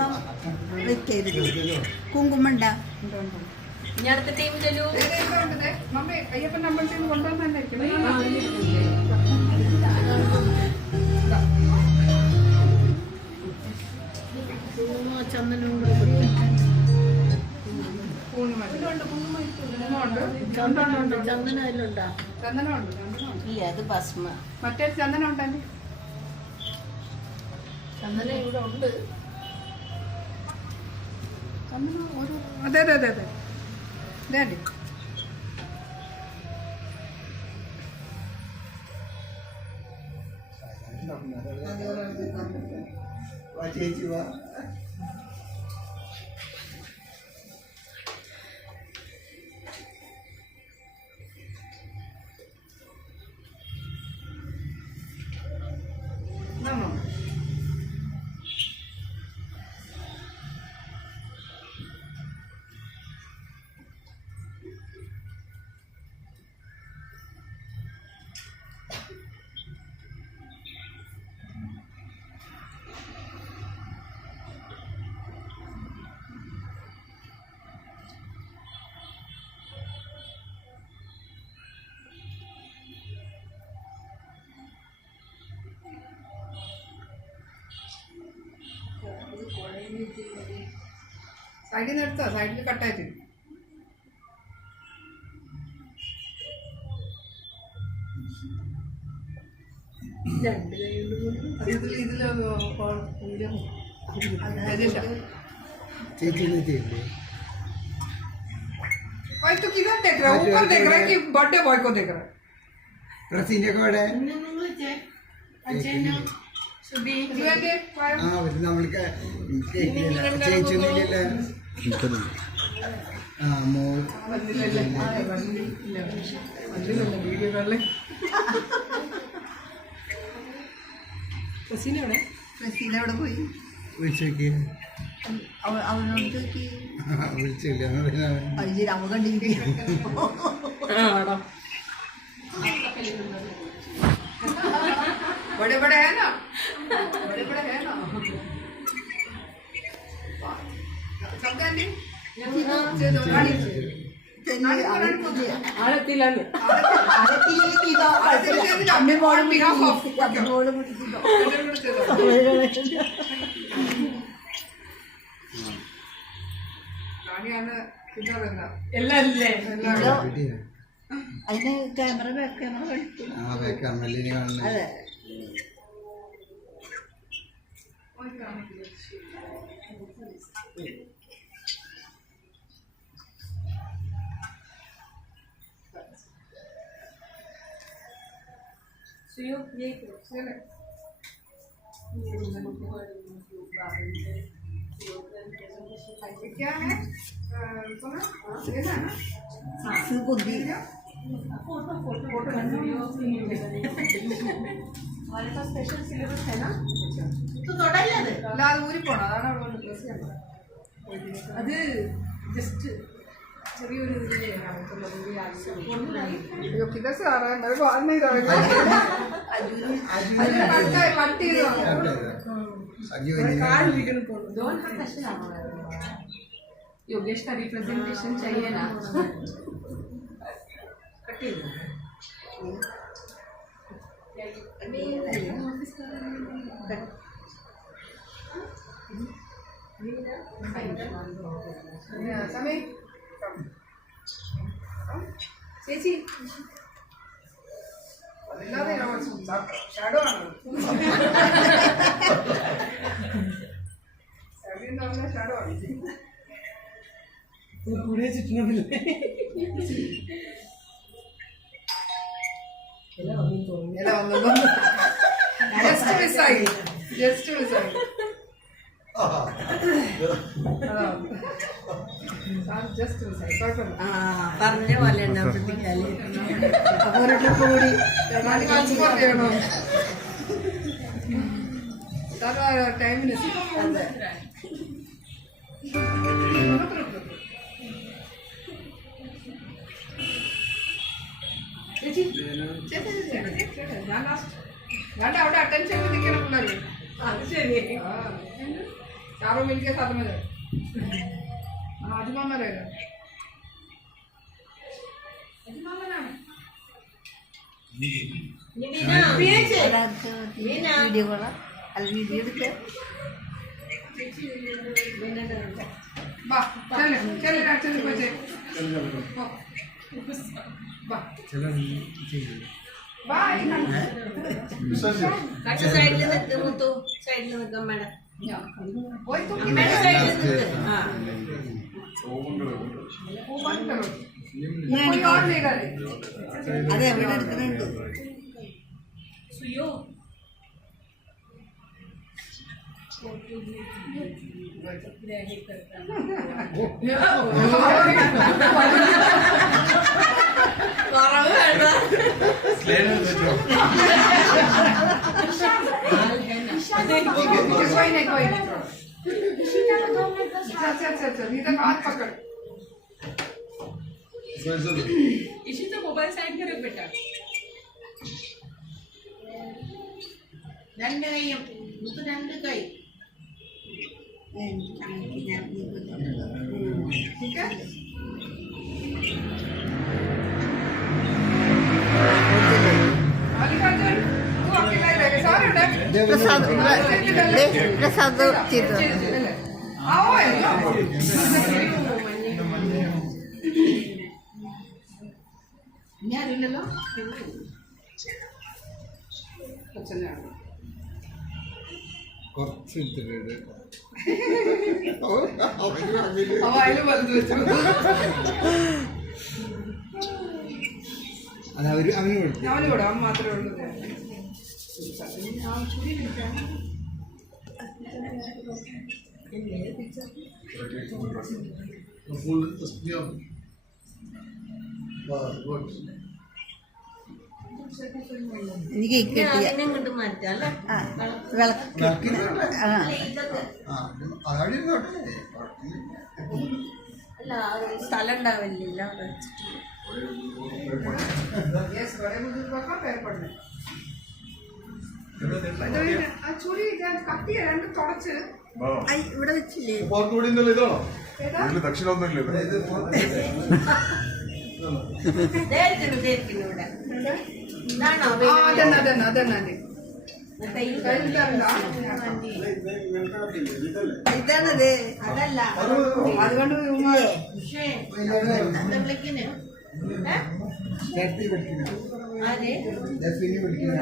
കുങ്കുമം വെക്കരുത്. കുങ്കുമണ്ട ഞാൻ അടുത്ത ടീം ചെല്ലു. അയ്യപ്പൻ അമ്പലത്തിൽ നിന്ന് കൊണ്ടുവന്നായിരിക്കും. ഇല്ല, അത് ഭസ്മ. മറ്റേ ചന്ദനം ഉണ്ടല്ലേ? ചന്ദനം ഇവിടെ ഉണ്ട്. ചന്ദനം ഒരു അതെ അതെ അതെ അതെ ഇതല്ലേ? ചേച്ചി വാ. സൈഡിൽ നിന്ന് എടുത്തോ? സൈഡിൽ കട്ടായിട്ട് तो किधर देख रहा है? ऊपर देख रहा है कि बर्थडे बॉय को देख रहा है? റസീന്റെ ഒക്കെ ഇവിടെ നമ്മൾക്ക് ചേച്ചിയൊന്നുമില്ലല്ലോ. ആ മോൾ റസീന എവിടെ പോയി? വിളിച്ചോക്കി അവനോട് ചോദിക്കി. വിളിച്ചില്ല. അവ കണ്ടിരിക്കും. बड़े बड़े है ना, बड़े बड़े है ना. संक्रांति അതിന് ക്യാമറ ബാക്ക് ക്യാമറ കളിക്കും. കാണുന്നത്. क्या है? കുന്തി हमारे पास स्पेशल सिलेबस है ना, तो അല്ലാതെ ഊരിപ്പോണം. അതാണ് അത് ജസ്റ്റ് ചെറിയൊരു ഇത് ചെയ്യാനായിട്ടുള്ളത്. किधर से आ रहा है? मेरे को आ नहीं रहा है. दोन हात कसे लावणार? योगेश का रिप्रेजेंटेशन चाहिए ना. ചേച്ചി അല്ലാതെ ഷാഡോ ആണ്. ഷാഡോ ആണ്. ജസ്റ്റ് മിസ്സായി. പറഞ്ഞ പോലെ ടൈമിന് ഞാൻ അവിടെ അറ്റൻഷൻ നിൽക്കണം പിള്ളേർ. അത് ശരി. चारों मिलके साथ में जाए आजमा में रहेगा आजमा में ना വീഡിയോ കൊള്ളാം അത് വീഡിയോ എടുക്കുക वाह चल चल चल बच्चे वाह ചില ചെയ്യില്ല बाय സൈഡിൽ നിൽക്ക് മുത്തു സൈഡിൽ നിൽക്കാം മേഡം वही तो മേഡം സൈഡിൽ നിൽക്ക് ആ वो बंद करो कोई और लेगा അത് എവിടെ എടുക്കുന്നുണ്ട് സുയോ കുറവ് വേണ്ട कोई नहीं चल चल चल इधर हाथ पकड़ इशीचा मोबाईल साईड करे बेटा രണ്ട് കൈയും മുത്തു രണ്ട് കൈ ठीक है मल्लिकार्जुन तू अकेला ही रहेगा सारे उधर പ്രസാദ് ചെയ്തു आओ ഇനി അറിയില്ലല്ലോ കുറച്ച് എടുത്തിട്ടുണ്ട് अब आइलो बंद हो അത് അവന് കൊടുത്തു ഞാൻ ഇവിടെ അമ്മ മാത്രമേ ഉള്ളൂ എനിക്ക് കിട്ടിയ അതിനെ ഇങ്ങോട്ട് മാറ്റാം അല്ലേ ആ വിളക്ക് ആ ഇതൊക്കെ അതവിടെ ഇരുന്നോട്ടെ അല്ല സ്ഥലം ഉണ്ടാവില്ല यस बड़े बुजुर्ग का पैर पड़ने ആ ചുരി കത്തി രണ്ട് തുടച്ച് ഇവിടെ വെച്ചില്ലേ പാർക്കുകൂടി ഇന്നലെ ഇതാണോ ഏതാ ഇതില് ദക്ഷിണൊന്നുമില്ല ഇവിടെ ഇതാണോ ആ അതന്നെ അതന്നെ അതന്നെ ഇതാണത് അതല്ല അതുകൊണ്ട് പക്ഷേ എന്താ വിളിക്കുന്നേ ചേർത്തി പഠിക്കുന്നു ആരെ പഠിക്കുന്നു